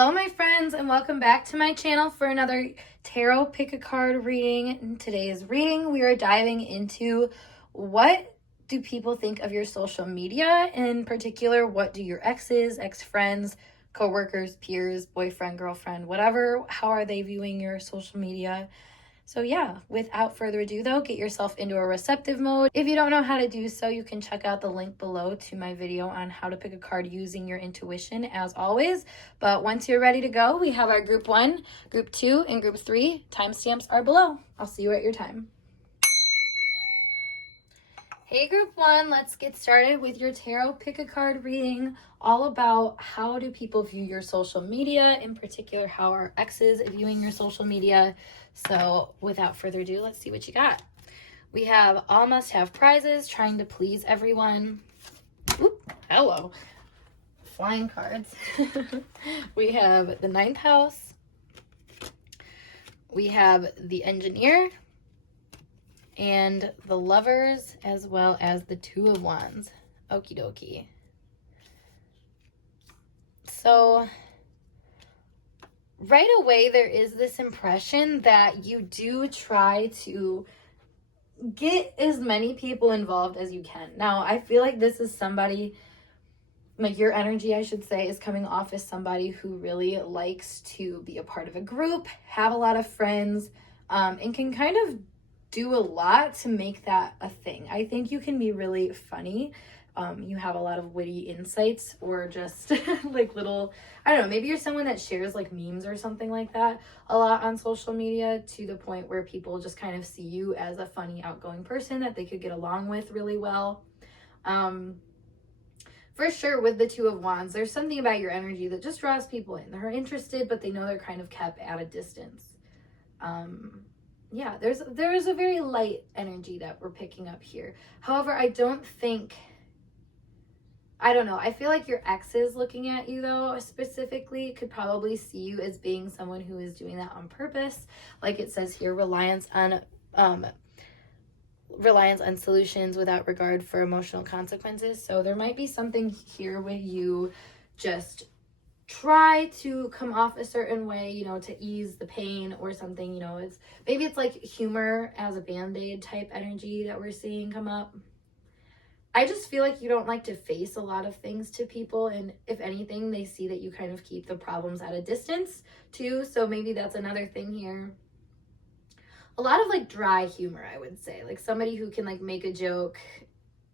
Hello my friends, and welcome back to my channel for another tarot pick a card reading. In today's reading we are diving into what do people think of your social media. In particular, what do your exes, ex-friends, co-workers, peers, boyfriend, girlfriend, whatever, how are they viewing your social media? So yeah, without further ado though, get yourself into a receptive mode. If you don't know how to do so, you can check out the link below to my video on how to pick a card using your intuition as always. But once you're ready to go, we have our group 1, group 2, and group 3. Timestamps are below. I'll see you at your time. Hey group 1, let's get started with your tarot pick a card reading, all about how do people view your social media, in particular how are exes viewing your social media. So without further ado, let's see what you got. We have all must have prizes, trying to please everyone. Oop, hello. Flying cards. We have the 9th house. We have the engineer and the lovers, as well as the 2 of wands. Okie dokie. So right away there is this impression that you do try to get as many people involved as you can. Now I feel like this is somebody, like your energy I should say, is coming off as somebody who really likes to be a part of a group, have a lot of friends, and can kind of do a lot to make that a thing. I think you can be really funny. You have a lot of witty insights, or just like little, I don't know, maybe you're someone that shares like memes or something like that a lot on social media, to the point where people just kind of see you as a funny, outgoing person that they could get along with really well. For sure, with the 2 of wands, there's something about your energy that just draws people in. They're interested, but they know they're kind of kept at a distance. Yeah, there's a very light energy that we're picking up here. However, I don't know. I feel like your exes looking at you though, specifically, could probably see you as being someone who is doing that on purpose. Like it says here, reliance on solutions without regard for emotional consequences. So there might be something here with you just try to come off a certain way, you know, to ease the pain or something, you know. Maybe it's like humor as a band-aid type energy that we're seeing come up. I just feel like you don't like to face a lot of things to people, and if anything, they see that you kind of keep the problems at a distance too. So maybe that's another thing here. A lot of like dry humor, I would say, like somebody who can like make a joke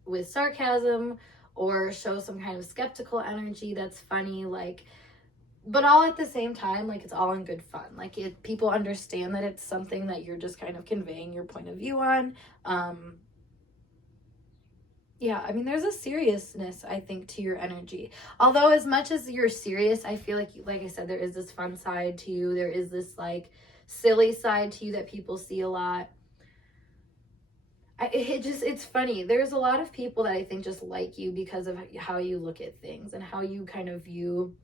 with sarcasm or show some kind of skeptical energy that's funny, like, but all at the same time, like it's all in good fun. Like people understand that it's something that you're just kind of conveying your point of view on. Yeah, I mean, there's a seriousness, I think, to your energy. Although as much as you're serious, I feel like I said, there is this fun side to you. There is this like silly side to you that people see a lot. It's funny. There's a lot of people that I think just like you because of how you look at things and how you kind of view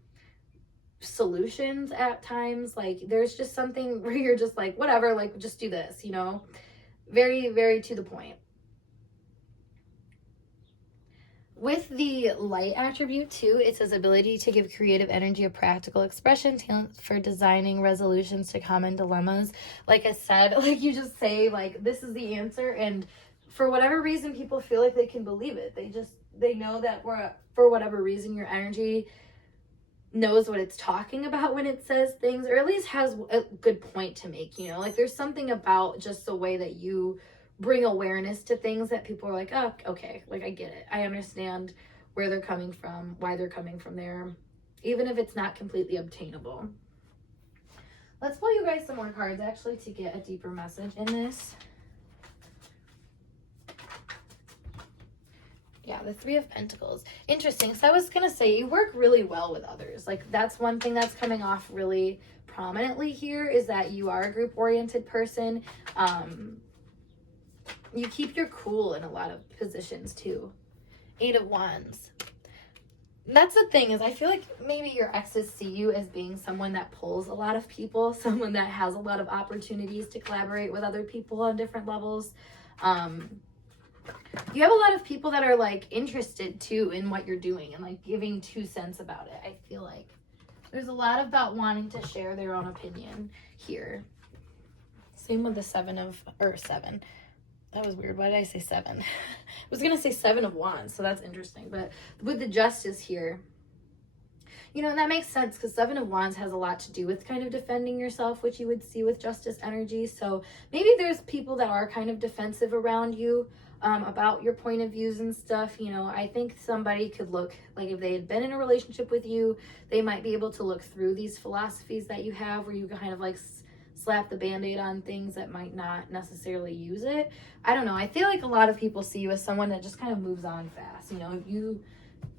solutions at times. Like there's just something where you're just like, whatever, like just do this, you know. Very, very to the point. With the light attribute too, it says ability to give creative energy a practical expression, talent for designing resolutions to common dilemmas. Like I said, like you just say like this is the answer, and for whatever reason people feel like they can believe it. They know that for whatever reason your energy knows what it's talking about when it says things, or at least has a good point to make, you know. Like there's something about just the way that you bring awareness to things that people are like, oh, okay, like I get it. I understand where they're coming from, why they're coming from there, even if it's not completely obtainable. Let's pull you guys some more cards actually to get a deeper message in this. Yeah, the 3 of Pentacles. Interesting. So I was going to say, you work really well with others. Like that's one thing that's coming off really prominently here, is that you are a group-oriented person. You keep your cool in a lot of positions too. 8 of Wands. That's the thing, is I feel like maybe your exes see you as being someone that pulls a lot of people, someone that has a lot of opportunities to collaborate with other people on different levels. You have a lot of people that are like interested too in what you're doing and like giving 2 cents about it, I feel like. There's a lot about wanting to share their own opinion here. Same with the seven. That was weird. Why did I say 7? I was going to say 7 of Wands, so that's interesting. But with the Justice here, you know, that makes sense because 7 of Wands has a lot to do with kind of defending yourself, which you would see with Justice energy. So maybe there's people that are kind of defensive around you about your point of views and stuff. You know, I think somebody could look, like if they had been in a relationship with you, they might be able to look through these philosophies that you have where you kind of like slap the band-aid on things that might not necessarily use it. I don't know. I feel like a lot of people see you as someone that just kind of moves on fast. You know,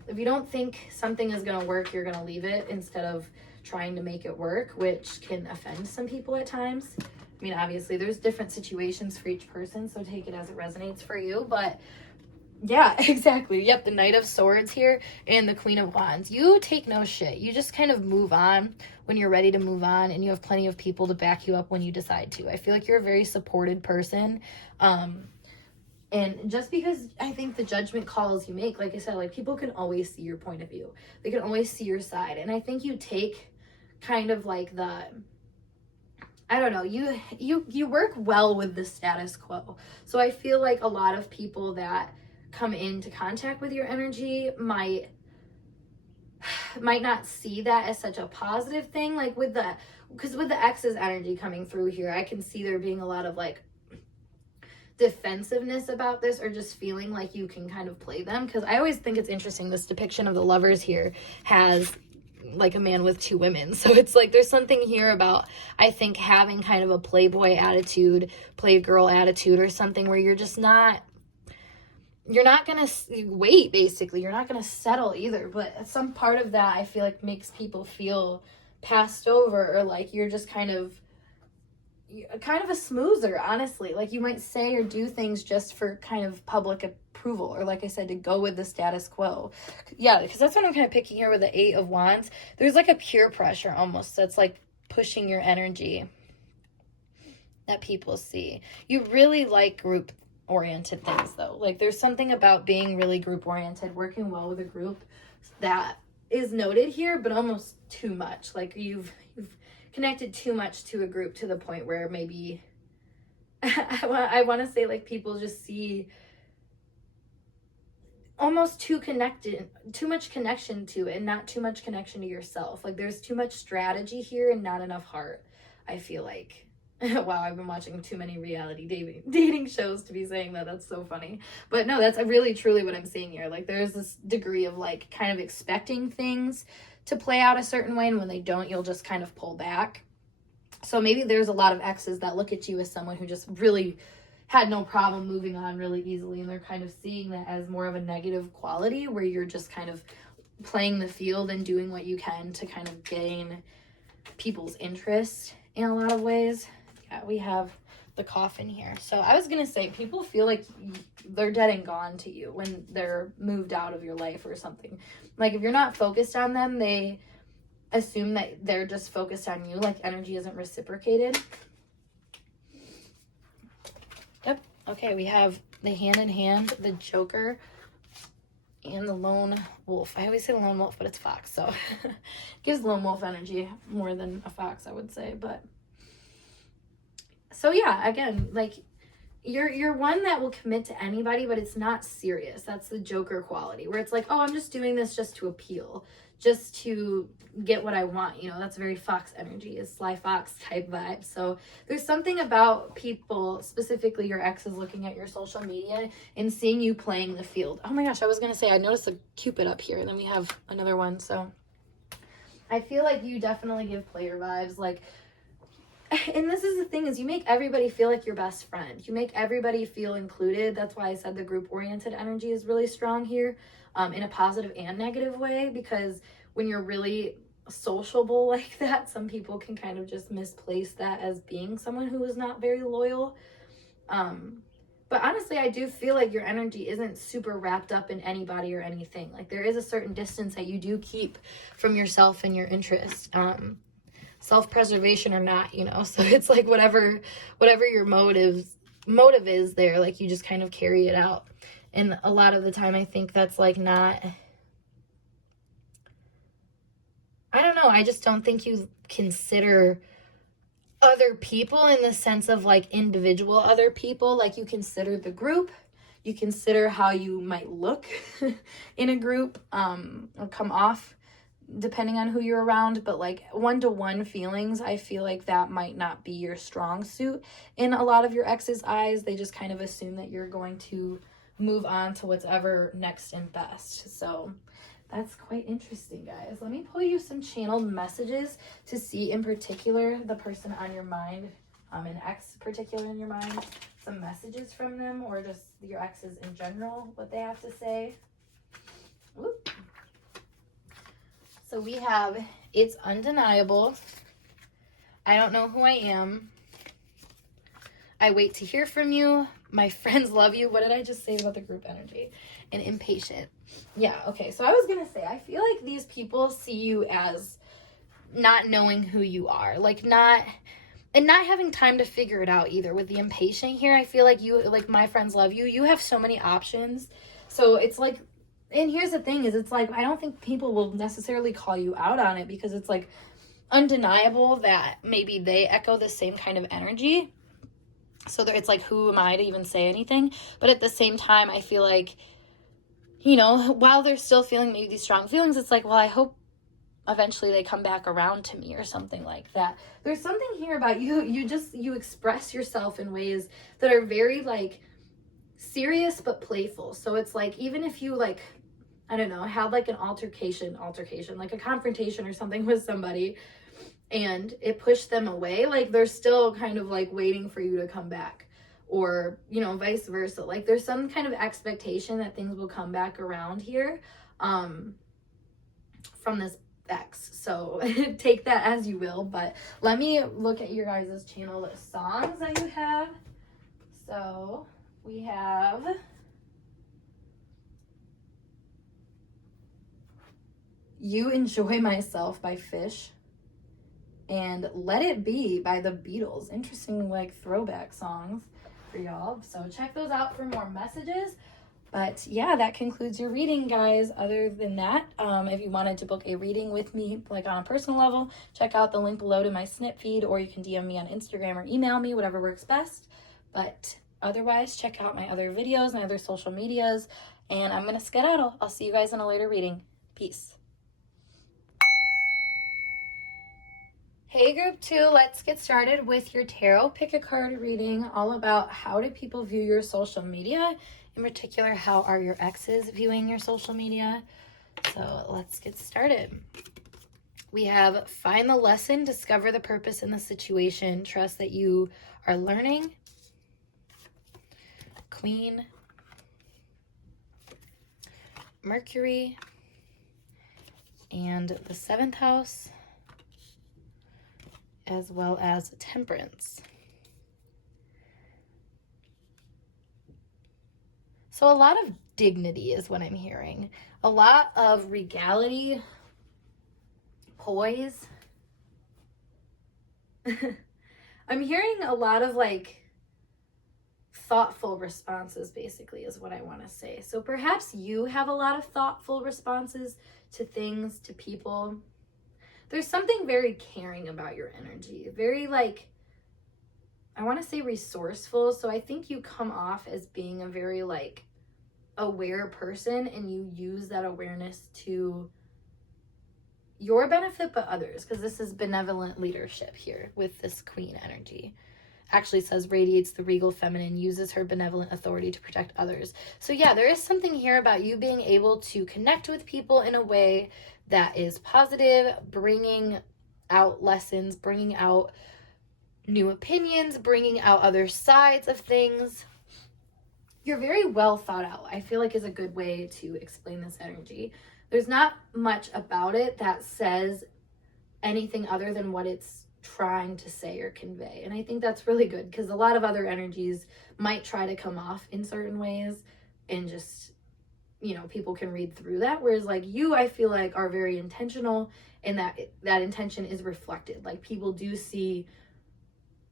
if you don't think something is going to work, you're going to leave it instead of trying to make it work, which can offend some people at times. I mean, obviously there's different situations for each person, so take it as it resonates for you. But yeah, exactly. Yep, the Knight of Swords here and the Queen of Wands. You take no shit. You just kind of move on when you're ready to move on, and you have plenty of people to back you up when you decide to. I feel like you're a very supported person. And just because I think the judgment calls you make, like I said, like people can always see your point of view. They can always see your side. And I think you take kind of like the, I don't know, you work well with the status quo. So I feel like a lot of people that come into contact with your energy might not see that as such a positive thing. Like because with the Exes energy coming through here, I can see there being a lot of like defensiveness about this, or just feeling like you can kind of play them. Because I always think it's interesting, this depiction of the Lovers here has like a man with 2 women, so it's like there's something here about, I think, having kind of a playboy attitude, playgirl attitude, or something where you're not gonna wait, basically. You're not gonna settle either, but some part of that I feel like makes people feel passed over, or like you're just kind of a smoozer, honestly. Like you might say or do things just for kind of public approval, or like I said, to go with the status quo. Yeah, because that's what I'm kind of picking here with the 8 of Wands. There's like a peer pressure almost that's like pushing your energy that people see. You really like group oriented things though. Like there's something about being really group oriented, working well with a group, that is noted here, but almost too much. Like you've connected too much to a group to the point where maybe I want to say like people just see almost too much connection to it and not too much connection to yourself. Like there's too much strategy here and not enough heart, I feel like. Wow, I've been watching too many reality dating shows to be saying that. That's so funny. But no, that's really truly what I'm seeing here. Like there's this degree of like kind of expecting things to play out a certain way, and when they don't, you'll just kind of pull back. So maybe there's a lot of Exes that look at you as someone who just really had no problem moving on really easily, and they're kind of seeing that as more of a negative quality, where you're just kind of playing the field and doing what you can to kind of gain people's interest in a lot of ways. Yeah, we have the Coffin here. So I was gonna say, people feel like they're dead and gone to you when they're moved out of your life or something. Like if you're not focused on them, they assume that they're just focused on you. Like energy isn't reciprocated. Yep. Okay, we have the Hand in Hand, the Joker, and the Lone Wolf. I always say the Lone Wolf, but it's Fox, so gives Lone Wolf energy more than a fox, I would say. But so yeah, again, like you're one that will commit to anybody, but it's not serious. That's the Joker quality, where it's like, oh, I'm just doing this just to appeal, just to get what I want. You know, that's very Fox energy, is Sly Fox type vibe. So there's something about people, specifically your exes, looking at your social media and seeing you playing the field. Oh my gosh, I was gonna say, I noticed a Cupid up here, and then we have another one. So I feel like you definitely give player vibes. Like, and this is the thing, is you make everybody feel like your best friend. You make everybody feel included. That's why I said the group-oriented energy is really strong here, in a positive and negative way, because when you're really sociable like that, some people can kind of just misplace that as being someone who is not very loyal. But honestly, I do feel like your energy isn't super wrapped up in anybody or anything. Like there is a certain distance that you do keep from yourself and your interests. Self-preservation or not, you know, so it's like whatever your motive is there, like you just kind of carry it out. And a lot of the time I think that's like not, I don't know, know, I just don't think you consider other people in the sense of like individual other people. Like you consider the group, you consider how you might look in a group, or come off depending on who you're around, but like one-to-one feelings, I feel like that might not be your strong suit in a lot of your ex's eyes. They just kind of assume that you're going to move on to what's ever next and best. So that's quite interesting, guys. Let me pull you some channeled messages to see in particular the person on your mind, an ex particular in your mind, some messages from them, or just your exes in general, what they have to say. Whoop. So we have, it's undeniable. I don't know who I am. I wait to hear from you. My friends love you. What did I just say about the group energy? And impatient. Yeah, okay. So I was going to say, I feel like these people see you as not knowing who you are. Like not having time to figure it out either. With the impatient here, I feel like you, like my friends love you. You have so many options. So it's like, and here's the thing is, it's like, I don't think people will necessarily call you out on it because it's like undeniable that maybe they echo the same kind of energy. So it's like, who am I to even say anything? But at the same time, I feel like, you know, while they're still feeling maybe these strong feelings, it's like, well, I hope eventually they come back around to me or something like that. There's something here about you. You express yourself in ways that are very like serious but playful. So it's like, even if you like, I don't know, had like an altercation, like a confrontation or something with somebody, and it pushed them away, like they're still kind of like waiting for you to come back, or, you know, vice versa. Like there's some kind of expectation that things will come back around here from this ex. So take that as you will, but let me look at your guys' channel songs that you have. So we have You Enjoy Myself by Fish, and Let It Be by the Beatles. Interesting, like, throwback songs for y'all. So check those out for more messages. But yeah, that concludes your reading, guys. Other than that, if you wanted to book a reading with me, like on a personal level, check out the link below to my snip feed, or you can DM me on Instagram or email me, whatever works best. But otherwise, check out my other videos, my other social medias, and I'm going to skedaddle. I'll see you guys in a later reading. Peace. Hey group 2, let's get started with your tarot pick a card reading, all about how do people view your social media. In particular, how are your exes viewing your social media? So let's get started. We have Find the Lesson, Discover the Purpose in the Situation, Trust that you are learning. Queen, Mercury, and the 7th house, as well as Temperance. So a lot of dignity is what I'm hearing. A lot of regality, poise. I'm hearing a lot of like thoughtful responses, basically, is what I want to say. So perhaps you have a lot of thoughtful responses to things, to people. There's something very caring about your energy, very like, I want to say resourceful. So I think you come off as being a very like aware person, and you use that awareness to your benefit, but others, because this is benevolent leadership here with this queen energy. Actually says radiates the regal feminine, uses her benevolent authority to protect others. So yeah, there is something here about you being able to connect with people in a way that is positive, bringing out lessons, bringing out new opinions, bringing out other sides of things. You're very well thought out, I feel like, is a good way to explain this energy. There's not much about it that says anything other than what it's trying to say or convey. And I think that's really good, because a lot of other energies might try to come off in certain ways and just, you know, people can read through that. Whereas like you, I feel like, are very intentional, and that intention is reflected. Like people do see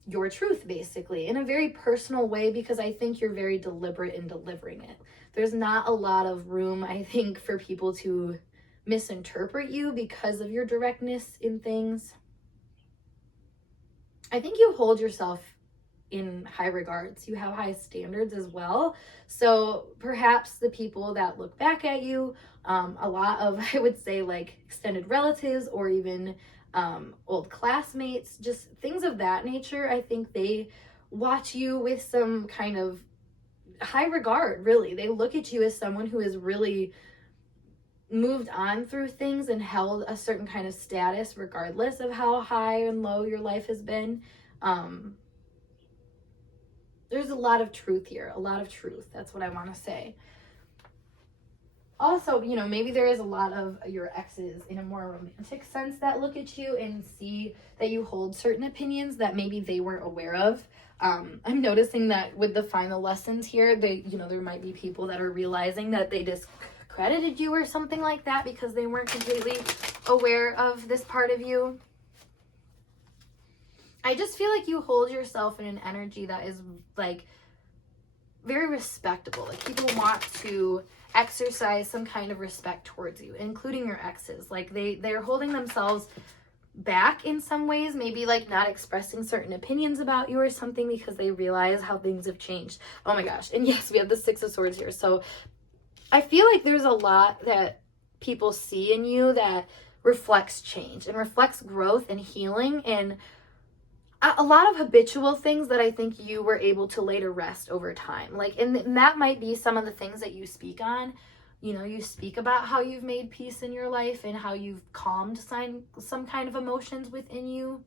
your truth basically in a very personal way, because I think you're very deliberate in delivering it. There's not a lot of room, I think, for people to misinterpret you because of your directness in things. I think you hold yourself in high regards. You have high standards as well. So perhaps the people that look back at you, a lot of, I would say, like extended relatives or even old classmates, just things of that nature, I think they watch you with some kind of high regard, really. They look at you as someone who has really moved on through things and held a certain kind of status regardless of how high and low your life has been. There's a lot of truth here, a lot of truth. That's what I want to say. Also, you know, maybe there is a lot of your exes in a more romantic sense that look at you and see that you hold certain opinions that maybe they weren't aware of. I'm noticing that with the final lessons here, there might be people that are realizing that they discredited you or something like that because they weren't completely aware of this part of you. I just feel like you hold yourself in an energy that is like very respectable. Like people want to exercise some kind of respect towards you, including your exes. Like they're holding themselves back in some ways, maybe like not expressing certain opinions about you or something because they realize how things have changed. Oh my gosh. And yes, we have the Six of Swords here. So I feel like there's a lot that people see in you that reflects change and reflects growth and healing and a lot of habitual things that I think you were able to lay to rest over time. Like, and that might be some of the things that you speak on. You know, you speak about how you've made peace in your life and how you've calmed some kind of emotions within you.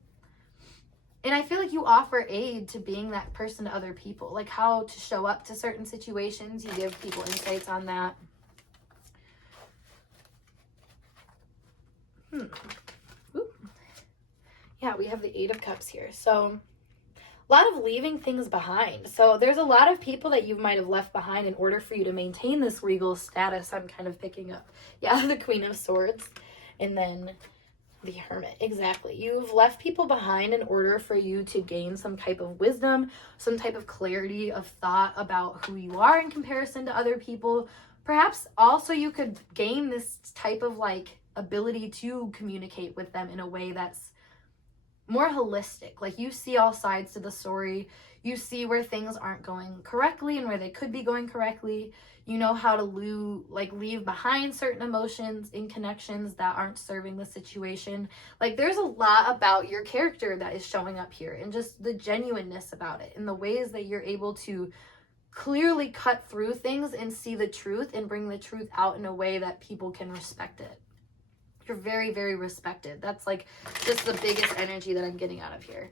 And I feel like you offer aid to being that person to other people, like how to show up to certain situations. You give people insights on that. Yeah, we have the Eight of Cups here. So a lot of leaving things behind. So there's a lot of people that you might have left behind in order for you to maintain this regal status. I'm kind of picking up. Yeah, the Queen of Swords. And then the Hermit. Exactly. You've left people behind in order for you to gain some type of wisdom, some type of clarity of thought about who you are in comparison to other people. Perhaps also you could gain this type of like ability to communicate with them in a way that's more holistic. Like you see all sides to the story. You see where things aren't going correctly and where they could be going correctly. You know how to leave behind certain emotions in connections that aren't serving the situation. Like there's a lot about your character that is showing up here and just the genuineness about it and the ways that you're able to clearly cut through things and see the truth and bring the truth out in a way that people can respect it. You're very, very respected. That's like just the biggest energy that I'm getting out of here.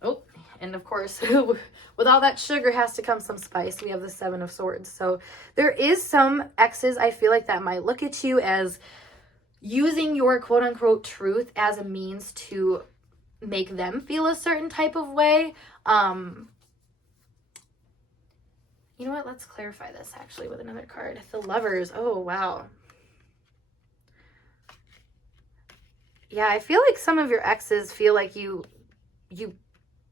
Oh, and of course, with all that sugar has to come some spice. We have the Seven of Swords. So there is some exes, I feel like, that might look at you as using your quote unquote truth as a means to make them feel a certain type of way. You know what? Let's clarify this actually with another card. The Lovers. Oh, wow. Yeah, I feel like some of your exes feel like you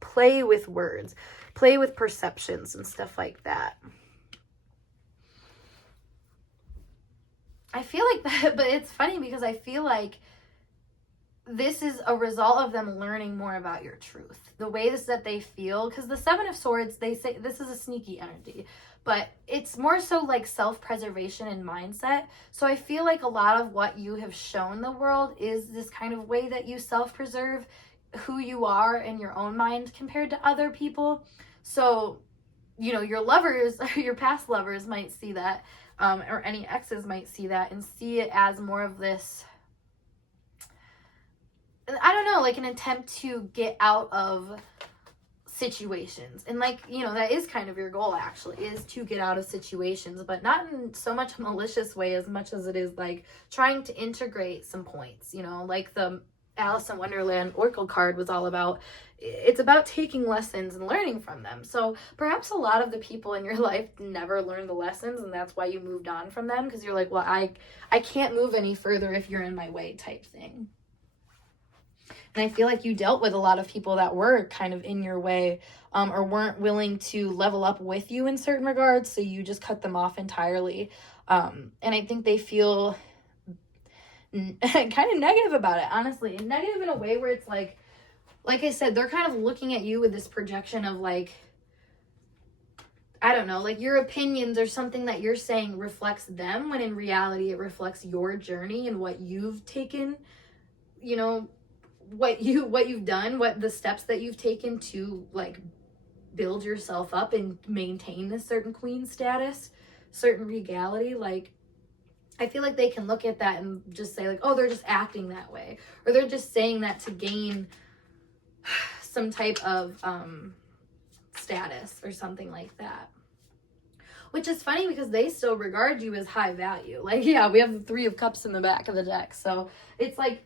play with words, play with perceptions and stuff like that. I feel like that, but it's funny because I feel like this is a result of them learning more about your truth. The ways that they feel, because the Seven of Swords, they say this is a sneaky energy, but it's more so like self-preservation and mindset. So I feel like a lot of what you have shown the world is this kind of way that you self-preserve who you are in your own mind compared to other people. So, you know, your lovers, your past lovers might see that, or any exes might see that and see it as more of this, I don't know, like an attempt to get out of situations. And like, you know, that is kind of your goal actually, is to get out of situations, but not in so much a malicious way as much as it is like trying to integrate some points, you know, like the Alice in Wonderland Oracle card was all about. It's about taking lessons and learning from them. So perhaps a lot of the people in your life never learned the lessons, and that's why you moved on from them, because you're like, well, I can't move any further if you're in my way type thing. And I feel like you dealt with a lot of people that were kind of in your way, or weren't willing to level up with you in certain regards. So you just cut them off entirely. And I think they feel kind of negative about it, honestly. And negative in a way where it's like I said, they're kind of looking at you with this projection of like, I don't know, like your opinions or something that you're saying reflects them, when in reality it reflects your journey and what you've taken, you know, what you've done, what the steps that you've taken to like build yourself up and maintain this certain queen status, certain regality. Like, I feel like they can look at that and just say like, oh, they're just acting that way, or they're just saying that to gain some type of status or something like that. Which is funny because they still regard you as high value. Like, yeah, we have the 3 of Cups in the back of the deck. So it's like,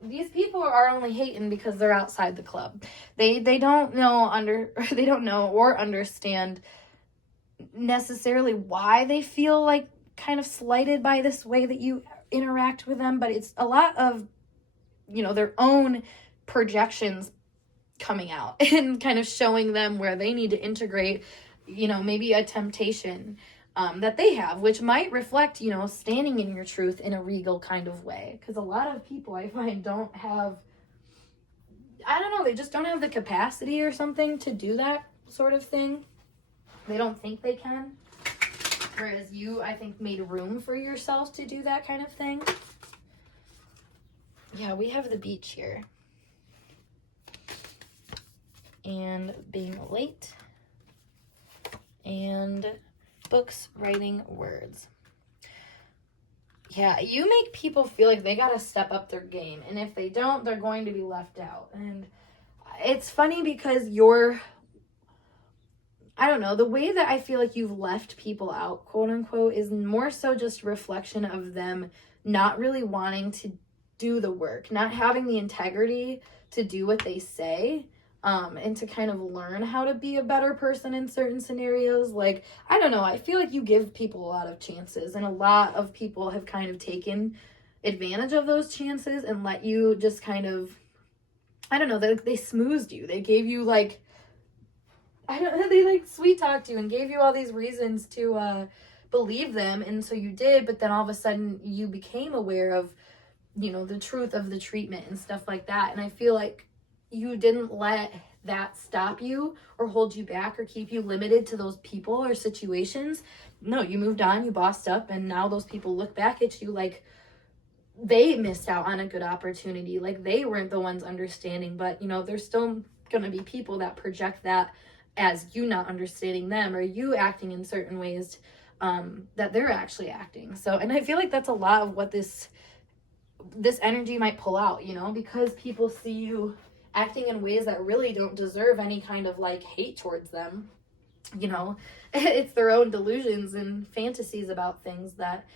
these people are only hating because they're outside the club. They don't know they don't know or understand necessarily why they feel like kind of slighted by this way that you interact with them, but it's a lot of, you know, their own projections coming out and kind of showing them where they need to integrate, you know, maybe a temptation that they have, which might reflect, you know, standing in your truth in a regal kind of way. Because a lot of people I find don't have, I don't know, they just don't have the capacity or something to do that sort of thing. They don't think they can. Whereas you, I think, made room for yourself to do that kind of thing. Yeah, we have the beach here. And being late. And books, writing, words. Yeah, you make people feel like they gotta step up their game. And if they don't, they're going to be left out. And it's funny because I don't know, the way that I feel like you've left people out, quote unquote, is more so just reflection of them not really wanting to do the work, not having the integrity to do what they say, and to kind of learn how to be a better person in certain scenarios. Like, I don't know, I feel like you give people a lot of chances, and a lot of people have kind of taken advantage of those chances and let you just kind of, I don't know, they smoothed you. They gave you like, I don't know, they like sweet talked you and gave you all these reasons to believe them, and so you did, but then all of a sudden you became aware of, you know, the truth of the treatment and stuff like that. And I feel like you didn't let that stop you or hold you back or keep you limited to those people or situations. No, you moved on, you bossed up, and now those people look back at you like they missed out on a good opportunity, like they weren't the ones understanding. But, you know, there's still gonna be people that project that as you not understanding them, or you acting in certain ways that they're actually acting. So, and I feel like that's a lot of what this energy might pull out, you know, because people see you acting in ways that really don't deserve any kind of like hate towards them. You know, it's their own delusions and fantasies about things that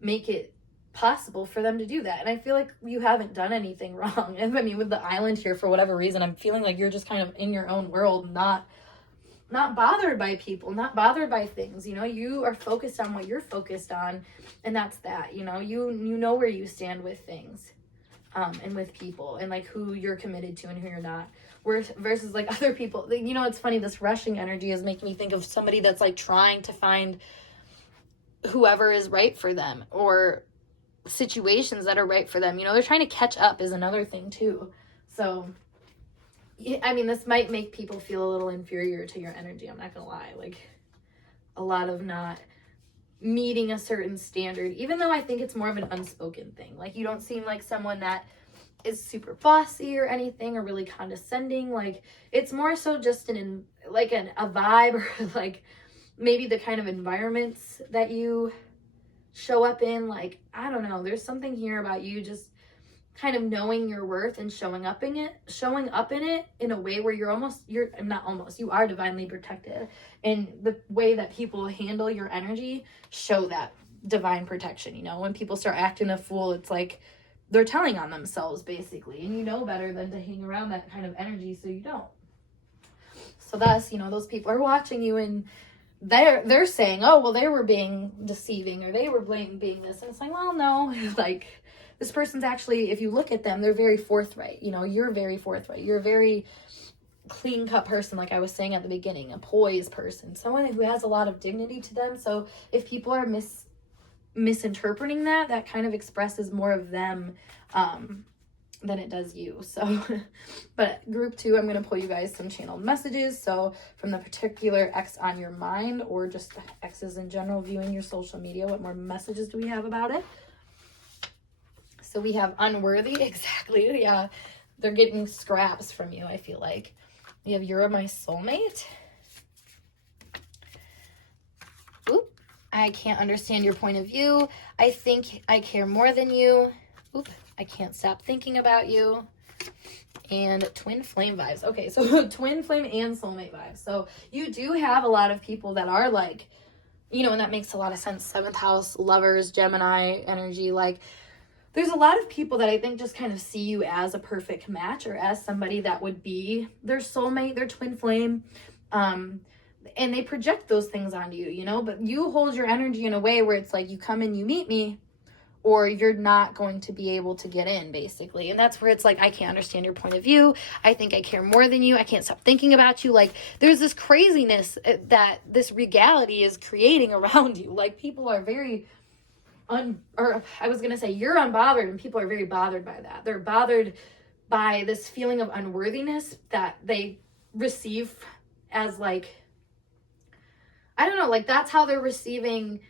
make it possible for them to do that. And I feel like you haven't done anything wrong. And I mean, with the island here, for whatever reason, I'm feeling like you're just kind of in your own world, not bothered by people, not bothered by things. You know, you are focused on what you're focused on, and that's that. You know, you know where you stand with things, and with people, and like who you're committed to and who you're not. Versus like other people, you know, it's funny, this rushing energy is making me think of somebody that's like trying to find whoever is right for them, or situations that are right for them. You know, they're trying to catch up is another thing too. So I mean, this might make people feel a little inferior to your energy, I'm not gonna lie. Like, a lot of not meeting a certain standard, even though I think it's more of an unspoken thing. Like, you don't seem like someone that is super bossy or anything, or really condescending. Like, it's more so just a vibe, or like maybe the kind of environments that you show up in. Like, I don't know, there's something here about you just kind of knowing your worth and showing up in it in a way where you are divinely protected. And the way that people handle your energy show that divine protection. You know, when people start acting a fool, it's like they're telling on themselves basically, and you know better than to hang around that kind of energy, so you don't. So thus, you know, those people are watching you, and they're saying, oh, well, they were being deceiving, or they were being this. And it's like, well, no, like, this person's actually, if you look at them, they're very forthright. You know, you're very forthright. You're a very clean-cut person, like I was saying at the beginning, a poised person, someone who has a lot of dignity to them. So if people are misinterpreting that kind of expresses more of them than it does you. So, but group 2, I'm going to pull you guys some channeled messages. So from the particular ex on your mind, or just exes in general viewing your social media, what more messages do we have about it? So we have unworthy. Exactly. Yeah. They're getting scraps from you, I feel like. We have you're my soulmate. Oop. I can't understand your point of view. I think I care more than you. Oop. I can't stop thinking about you. And twin flame vibes. Okay, so twin flame and soulmate vibes. So you do have a lot of people that are like, you know, and that makes a lot of sense. 7th house, lovers, Gemini energy. Like, there's a lot of people that I think just kind of see you as a perfect match, or as somebody that would be their soulmate, their twin flame. And they project those things onto you, you know, but you hold your energy in a way where it's like you come in, you meet me, or you're not going to be able to get in, basically. And that's where it's like, I can't understand your point of view. I think I care more than you. I can't stop thinking about you. Like, there's this craziness that this regality is creating around you. Like, people are very or I was going to say you're unbothered, and people are very bothered by that. They're bothered by this feeling of unworthiness that they receive as, like, I don't know, like, that's how they're receiving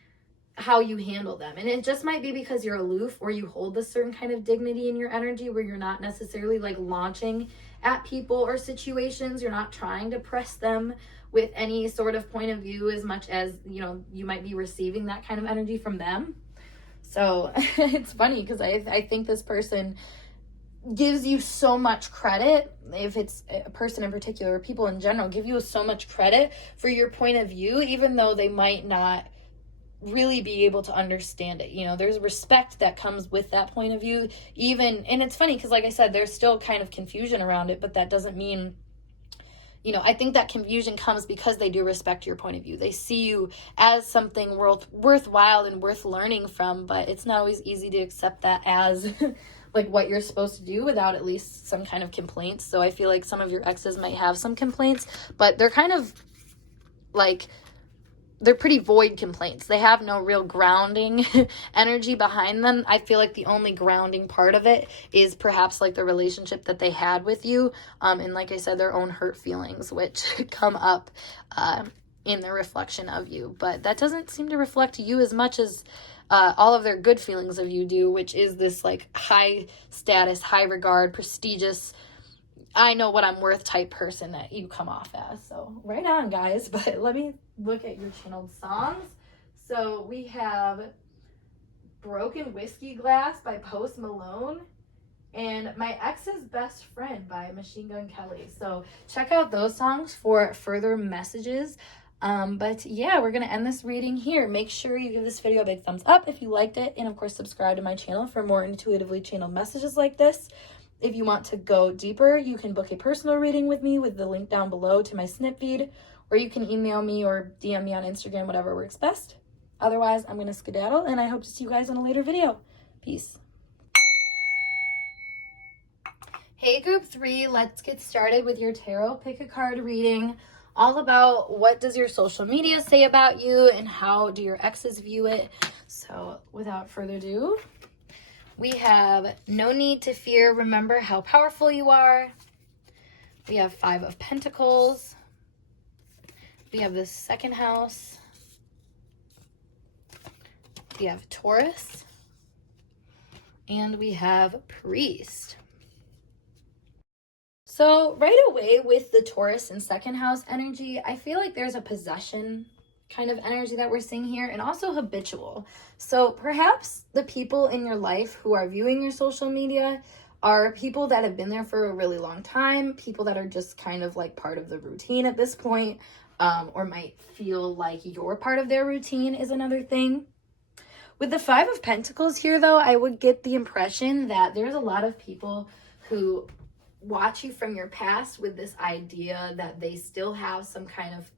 how you handle them. And it just might be because you're aloof, or you hold this certain kind of dignity in your energy where you're not necessarily like launching at people or situations. You're not trying to press them with any sort of point of view as much as, you know, you might be receiving that kind of energy from them. So it's funny because I think this person gives you so much credit. If it's a person in particular, or people in general, give you so much credit for your point of view, even though they might not really be able to understand it. You know, there's respect that comes with that point of view, even, and it's funny because, like I said, there's still kind of confusion around it, but that doesn't mean, you know, I think that confusion comes because they do respect your point of view. They see you as something worthwhile and worth learning from, but it's not always easy to accept that as like what you're supposed to do without at least some kind of complaints. So I feel like some of your exes might have some complaints, but they're kind of like, they're pretty void complaints. They have no real grounding energy behind them. I feel like the only grounding part of it is perhaps like the relationship that they had with you. And like I said, their own hurt feelings, which come up in the reflection of you. But that doesn't seem to reflect you as much as all of their good feelings of you do, which is this like high status, high regard, prestigious, I know what I'm worth type person that you come off as. So right on, guys. But let me look at your channeled songs. So we have Broken Whiskey Glass by Post Malone and My Ex's Best Friend by Machine Gun Kelly. So check out those songs for further messages. But yeah, we're going to end this reading here. Make sure you give this video a big thumbs up if you liked it. And of course, subscribe to my channel for more intuitively channeled messages like this. If you want to go deeper, you can book a personal reading with me with the link down below to my snip feed, or you can email me or DM me on Instagram, whatever works best. Otherwise, I'm going to skedaddle, and I hope to see you guys in a later video. Peace. Hey, group 3, let's get started with your tarot pick a card reading, all about what does your social media say about you and how do your exes view it. So without further ado, we have No Need to Fear, Remember How Powerful You Are. We have 5 of Pentacles. We have the 2nd house. We have Taurus. And we have Priest. So right away with the Taurus and 2nd house energy, I feel like there's a possession kind of energy that we're seeing here, and also habitual. So perhaps the people in your life who are viewing your social media are people that have been there for a really long time, people that are just kind of like part of the routine at this point, or might feel like you're part of their routine is another thing. With the 5 of Pentacles here, though, I would get the impression that there's a lot of people who watch you from your past with this idea that they still have some kind of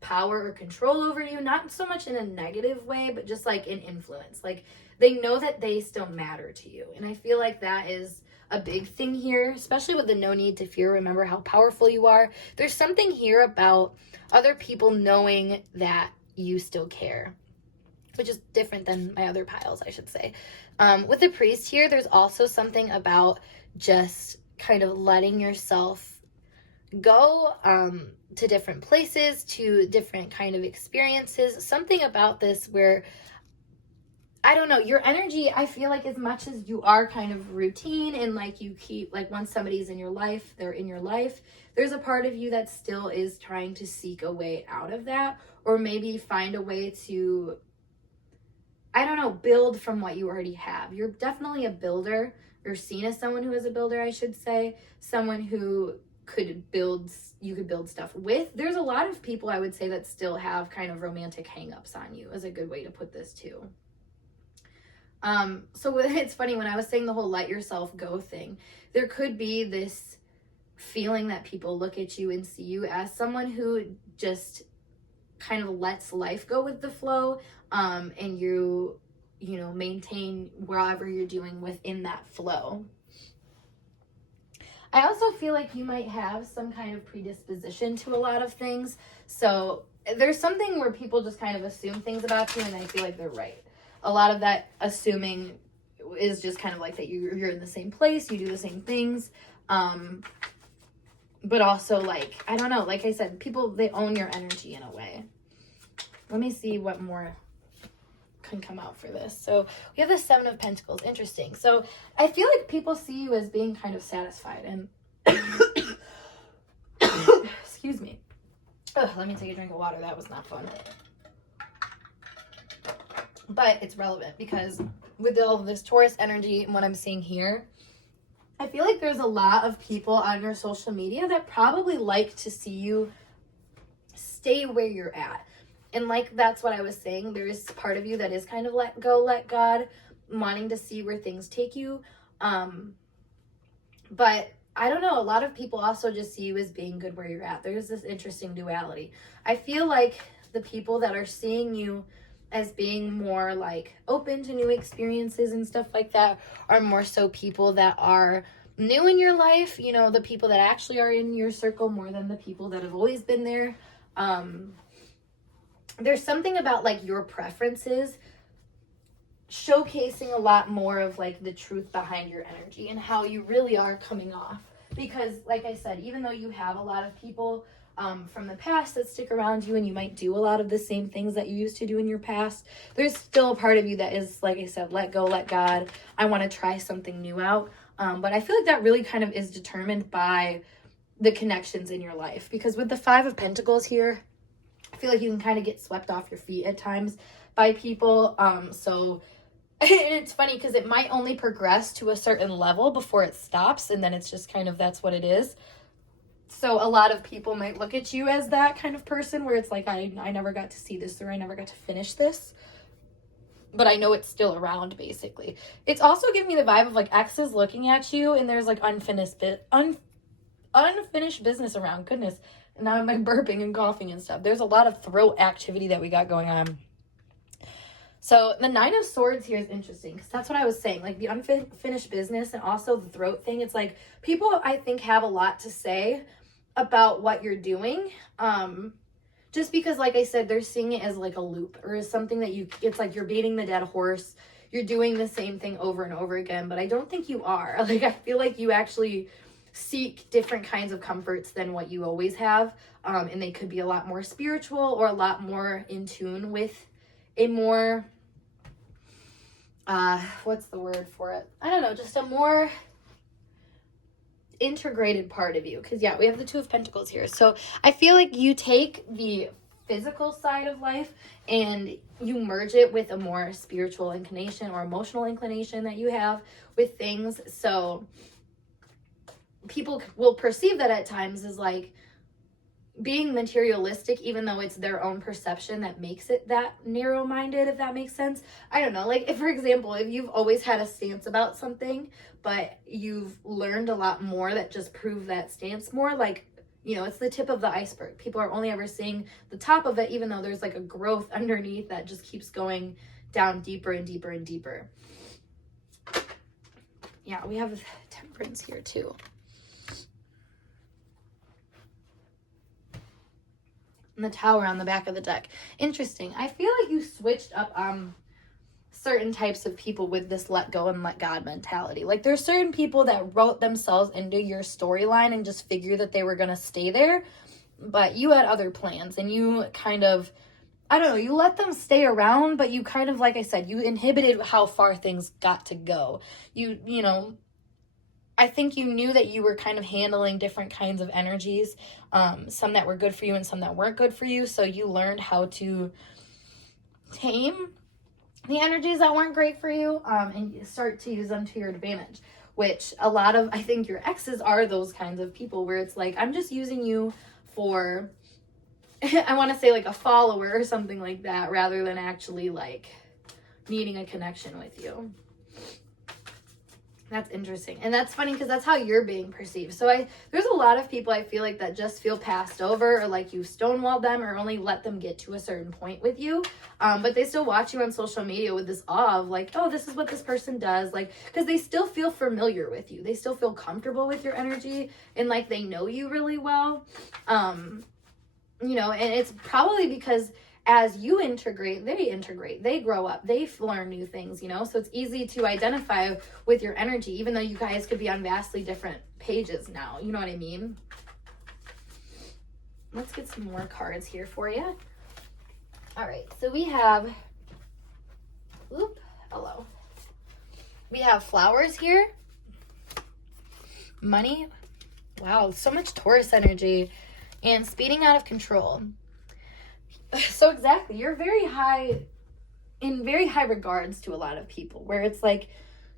power or control over you, not so much in a negative way, but just like an influence. Like they know that they still matter to you. And I feel like that is a big thing here, especially with the No Need to Fear, remember how powerful you are. There's something here about other people knowing that you still care. which is different than my other piles, I should say. With the priest here, there's also something about just kind of letting yourself go to different places, to different kind of experiences. Something about this where, I don't know, your energy, I feel like as much as you are kind of routine and like you keep, like once somebody's in your life, they're in your life, there's a part of you that still is trying to seek a way out of that, or maybe find a way to, I don't know, build from what you already have. You're definitely a builder. You're seen as someone who is a builder, I should say. Someone who you could build stuff with. There's a lot of people, I would say, that still have kind of romantic hangups on you, is a good way to put this too. So it's funny, when I was saying the whole let yourself go thing, there could be this feeling that people look at you and see you as someone who just kind of lets life go with the flow, and you know, maintain wherever you're doing within that flow. I also feel like you might have some kind of predisposition to a lot of things. So there's something where people just kind of assume things about you and they feel like they're right. A lot of that assuming is just kind of like that you're in the same place, you do the same things. But also, like, I don't know, like I said, people, they own your energy in a way. Let me see what more can come out for this. So we have the Seven of Pentacles. Interesting. So I feel like people see you as being kind of satisfied and excuse me. Let me take a drink of water. That was not fun. But it's relevant because with all of this Taurus energy and what I'm seeing here, I feel like there's a lot of people on your social media that probably like to see you stay where you're at. And like, that's what I was saying. There is part of you that is kind of let go, let God, wanting to see where things take you. But I don't know, a lot of people also just see you as being good where you're at. There's this interesting duality. I feel like the people that are seeing you as being more like open to new experiences and stuff like that are more so people that are new in your life, you know, the people that actually are in your circle more than the people that have always been there. There's something about like your preferences showcasing a lot more of like the truth behind your energy and how you really are coming off. Because like I said, even though you have a lot of people from the past that stick around you and you might do a lot of the same things that you used to do in your past, there's still a part of you that is, like I said, let go, let God. I want to try something new out. But I feel like that really kind of is determined by the connections in your life. Because with the Five of Pentacles here, I feel like you can kind of get swept off your feet at times by people. So it's funny because it might only progress to a certain level before it stops. And then it's just kind of, that's what it is. So a lot of people might look at you as that kind of person where it's like, I never got to see this, or I never got to finish this. But I know it's still around, basically. It's also giving me the vibe of like exes looking at you and there's like unfinished business around. Goodness. And now I'm like burping and coughing and stuff. There's a lot of throat activity that we got going on. So the Nine of Swords here is interesting because that's what I was saying. Like the unfinished business and also the throat thing. It's like people, I think, have a lot to say about what you're doing. Just because, like I said, they're seeing it as like a loop or as something that it's like you're beating the dead horse. You're doing the same thing over and over again. But I don't think you are. Like, I feel like you actually seek different kinds of comforts than what you always have. And they could be a lot more spiritual or a lot more in tune with a more, what's the word for it? I don't know, just a more integrated part of you. Because yeah, we have the Two of Pentacles here. So I feel like you take the physical side of life and you merge it with a more spiritual inclination or emotional inclination that you have with things. So people will perceive that at times as like being materialistic, even though it's their own perception that makes it that narrow-minded, if that makes sense. I don't know, like if, for example, if you've always had a stance about something, but you've learned a lot more that just prove that stance more, like, you know, it's the tip of the iceberg. People are only ever seeing the top of it, even though there's like a growth underneath that just keeps going down deeper and deeper and deeper. Yeah, we have Temperance here too. And the Tower on the back of the deck. Interesting. I feel like you switched up certain types of people with this let go and let God mentality. Like there's certain people that wrote themselves into your storyline and just figured that they were going to stay there, but you had other plans and you kind of, I don't know, you let them stay around, but you kind of, like I said, you inhibited how far things got to go. You know, I think you knew that you were kind of handling different kinds of energies, some that were good for you and some that weren't good for you. So you learned how to tame the energies that weren't great for you, and start to use them to your advantage, which a lot of, I think your exes are those kinds of people where it's like, I'm just using you for, I want to say like a follower or something like that, rather than actually like needing a connection with you. That's interesting. And that's funny because that's how you're being perceived. So there's a lot of people I feel like that just feel passed over, or like you stonewalled them or only let them get to a certain point with you. But they still watch you on social media with this awe of like, oh, this is what this person does. Like, because they still feel familiar with you. They still feel comfortable with your energy and like they know you really well. You know, and it's probably because as you integrate, they grow up, they learn new things, you know, so it's easy to identify with your energy, even though you guys could be on vastly different pages now, you know what I mean? Let's get some more cards here for you. All right, so we have, hello. We have flowers here, money, wow, so much Taurus energy, and speeding out of control. So exactly, you're very high regards to a lot of people, where it's like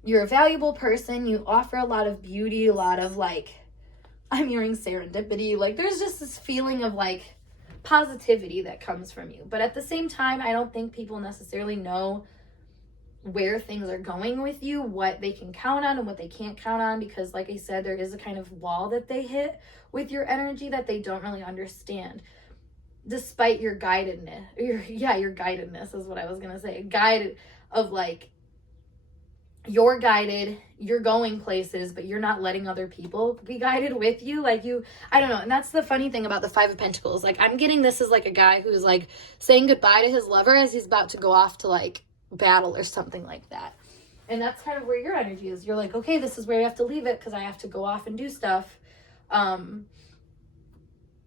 you're a valuable person, you offer a lot of beauty, a lot of like, I'm hearing serendipity, like there's just this feeling of like positivity that comes from you. But at the same time, I don't think people necessarily know where things are going with you, what they can count on and what they can't count on, because like I said, there is a kind of wall that they hit with your energy that they don't really understand. Despite your guidedness, your guidedness is what I was going to say. Guided of like, you're guided, you're going places, but you're not letting other people be guided with you. Like I don't know. And that's the funny thing about the Five of Pentacles. Like I'm getting this as like a guy who's like saying goodbye to his lover as he's about to go off to like battle or something like that. And that's kind of where your energy is. You're like, okay, this is where I have to leave it because I have to go off and do stuff.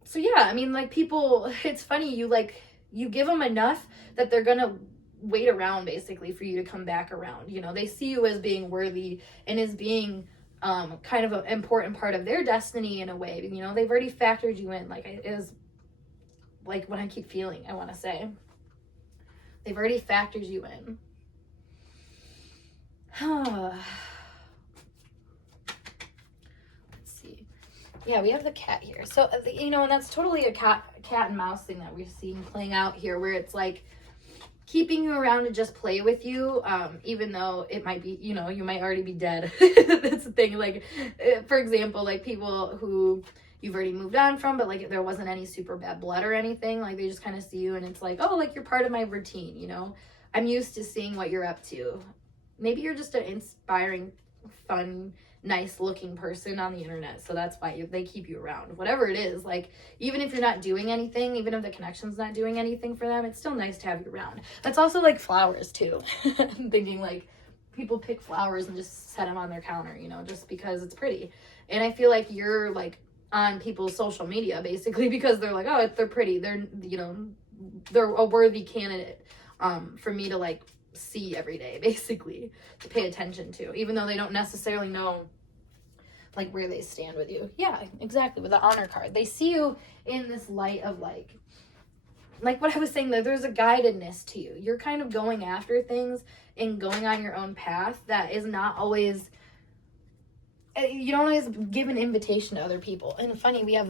So yeah, I mean, like people, it's funny, you give them enough that they're going to wait around basically for you to come back around. You know, they see you as being worthy and as being kind of an important part of their destiny in a way. You know, they've already factored you in. Like it is like what I keep feeling, I want to say. They've already factored you in. Yeah, we have the cat here. So, you know, and that's totally a cat and mouse thing that we're seeing playing out here, where it's like keeping you around to just play with you, even though it might be, you know, you might already be dead. That's the thing. Like, for example, like people who you've already moved on from, but like if there wasn't any super bad blood or anything, like they just kind of see you and it's like, oh, like you're part of my routine, you know? I'm used to seeing what you're up to. Maybe you're just an inspiring, fun, nice looking person on the internet, so that's why they keep you around. Whatever it is, like even if you're not doing anything, even if the connection's not doing anything for them, it's still nice to have you around. That's also like flowers too. I'm thinking like people pick flowers and just set them on their counter, you know, just because it's pretty. And I feel like you're like on people's social media basically because they're like, oh, they're pretty, they're, you know, they're a worthy candidate for me to like see every day, basically, to pay attention to, even though they don't necessarily know like where they stand with you. Yeah, exactly. With the honor card, they see you in this light of like what I was saying, that there's a guidedness to you. You're kind of going after things and going on your own path that is not always, you don't always give an invitation to other people. And funny, we have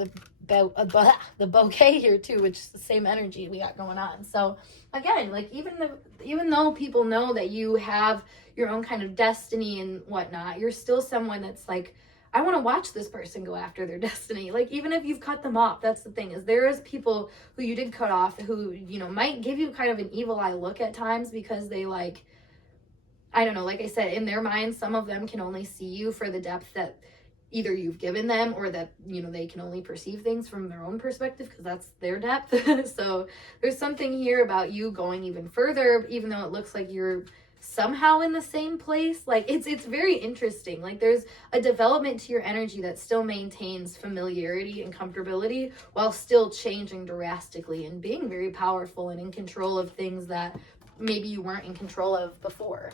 the bouquet here too, which is the same energy we got going on. So again, like even though people know that you have your own kind of destiny and whatnot, you're still someone that's like, I want to watch this person go after their destiny. Like even if you've cut them off, that's the thing, is there is people who you did cut off who, you know, might give you kind of an evil eye look at times because they like, I don't know, like I said, in their minds, some of them can only see you for the depth that either you've given them, or that, you know, they can only perceive things from their own perspective because that's their depth. So there's something here about you going even further, even though it looks like you're somehow in the same place. Like it's very interesting. Like there's a development to your energy that still maintains familiarity and comfortability while still changing drastically and being very powerful and in control of things that maybe you weren't in control of before.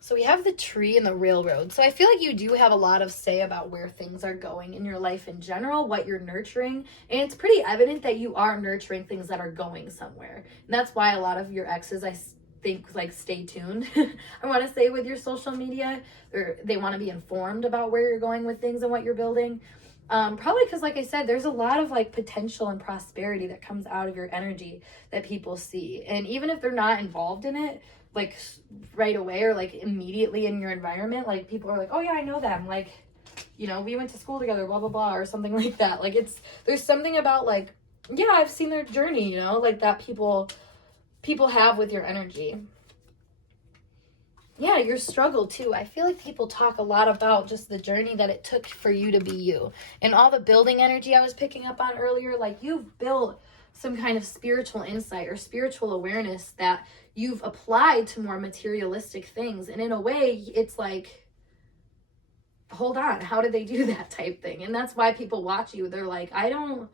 So we have the tree and the railroad. So I feel like you do have a lot of say about where things are going in your life in general, what you're nurturing. And it's pretty evident that you are nurturing things that are going somewhere. And that's why a lot of your exes, I think, like, stay tuned, I want to say, with your social media. Or they want to be informed about where you're going with things and what you're building. Probably because, like I said, there's a lot of like potential and prosperity that comes out of your energy that people see. And even if they're not involved in it, like right away or like immediately in your environment, like people are like, oh yeah, I know them, like, you know, we went to school together, blah blah blah, or something like that. Like there's something about like, yeah, I've seen their journey, you know, like that people have with your energy. Yeah, your struggle too. I feel like people talk a lot about just the journey that it took for you to be you, and all the building energy I was picking up on earlier. Like you've built some kind of spiritual insight or spiritual awareness that you've applied to more materialistic things. And in a way, it's like, hold on, how did they do that type thing? And that's why people watch you. They're like, I don't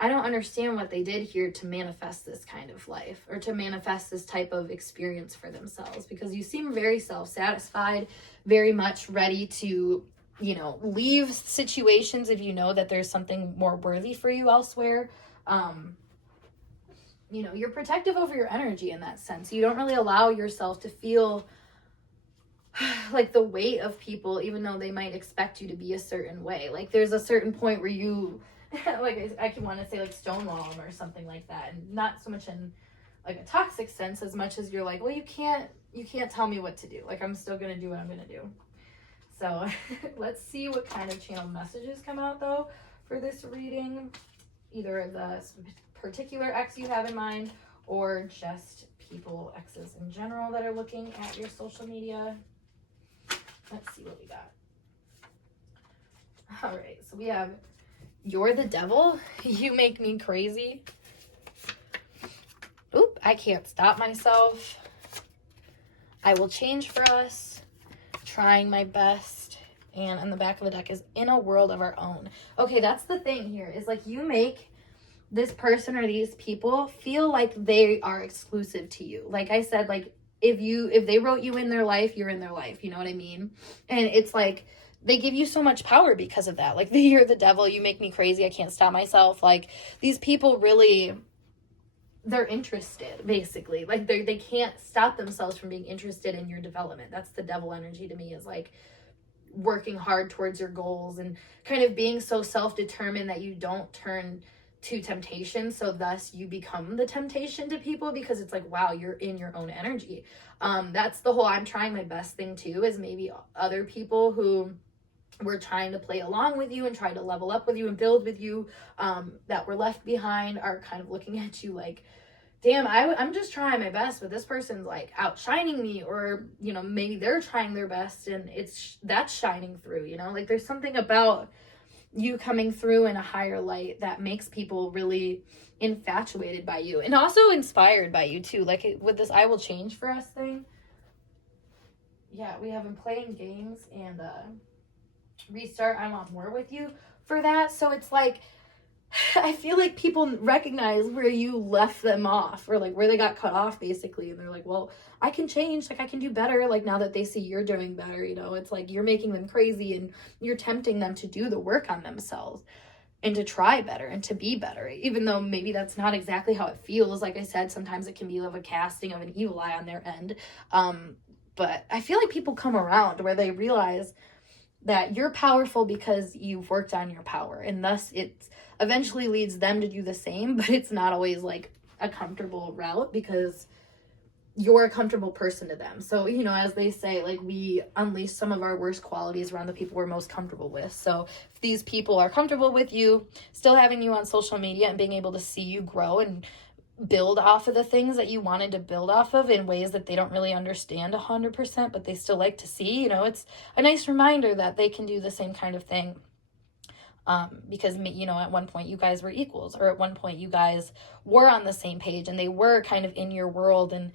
understand what they did here to manifest this kind of life or to manifest this type of experience for themselves, because you seem very self-satisfied, very much ready to, you know, leave situations if you know that there's something more worthy for you elsewhere. You know, you're protective over your energy in that sense. You don't really allow yourself to feel like the weight of people, even though they might expect you to be a certain way. Like there's a certain point where you, like I can want to say like stonewall them or something like that, and not so much in like a toxic sense as much as you're like, well, you can't tell me what to do. Like I'm still gonna do what I'm gonna do. So let's see what kind of channel messages come out though for this reading, either the particular ex you have in mind or just people, exes in general, that are looking at your social media. Let's see what we got. All right, so we have, you're the devil, you make me crazy. Oop, I can't stop myself. I will change for us, trying my best. And on the back of the deck is in a world of our own. Okay, that's the thing here, is like you make this person or these people feel like they are exclusive to you. Like I said, like if they wrote you in their life, you're in their life, you know what I mean? And it's like they give you so much power because of that. Like you're the devil, you make me crazy, I can't stop myself. Like these people really, they're interested, basically. Like they can't stop themselves from being interested in your development. That's the devil energy to me, is like working hard towards your goals and kind of being so self-determined that you don't turn to temptation, so thus you become the temptation to people, because it's like, wow, you're in your own energy. That's the whole I'm trying my best thing too, is maybe other people who were trying to play along with you and try to level up with you and build with you, that were left behind, are kind of looking at you like, damn, I'm just trying my best, but this person's like outshining me, or, you know, maybe they're trying their best and that's shining through, you know, like there's something about you coming through in a higher light that makes people really infatuated by you and also inspired by you too. Like with this I will change for us thing, yeah, we have been playing games and restart I want more with you for that. So it's like I feel like people recognize where you left them off, or like where they got cut off basically, and they're like, well, I can change, like I can do better, like now that they see you're doing better, you know. It's like you're making them crazy and you're tempting them to do the work on themselves and to try better and to be better, even though maybe that's not exactly how it feels. Like I said, sometimes it can be of a casting of an evil eye on their end, but I feel like people come around where they realize that you're powerful because you've worked on your power, and thus it eventually leads them to do the same, but it's not always like a comfortable route because you're a comfortable person to them. So, you know, as they say, like we unleash some of our worst qualities around the people we're most comfortable with. So if these people are comfortable with you, still having you on social media and being able to see you grow and build off of the things that you wanted to build off of in ways that they don't really understand 100%, but they still like to see. You know, it's a nice reminder that they can do the same kind of thing. Because, you know, at one point you guys were equals, or at one point you guys were on the same page and they were kind of in your world. And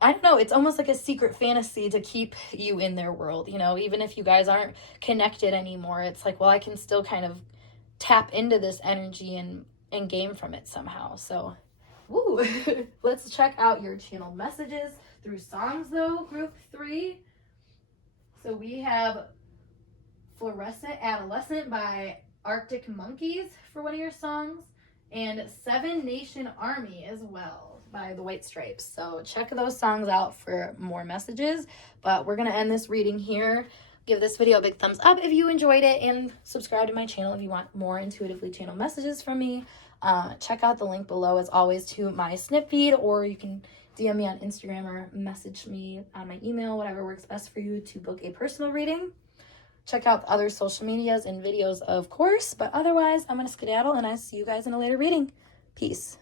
I don't know, it's almost like a secret fantasy to keep you in their world, you know, even if you guys aren't connected anymore. It's like, well, I can still kind of tap into this energy and gain from it somehow. So, woo. Let's check out your channel messages through songs, though, group 3. So we have Fluorescent Adolescent by Arctic Monkeys for one of your songs, and Seven Nation Army as well by the White Stripes. So check those songs out for more messages. But we're going to end this reading here. Give this video a big thumbs up if you enjoyed it, and subscribe to my channel if you want more intuitively channeled messages from me. Check out the link below as always to my snip feed, or you can DM me on Instagram or message me on my email, whatever works best for you to book a personal reading. Check out the other social medias and videos, of course, but otherwise I'm going to skedaddle and I see you guys in a later reading. Peace.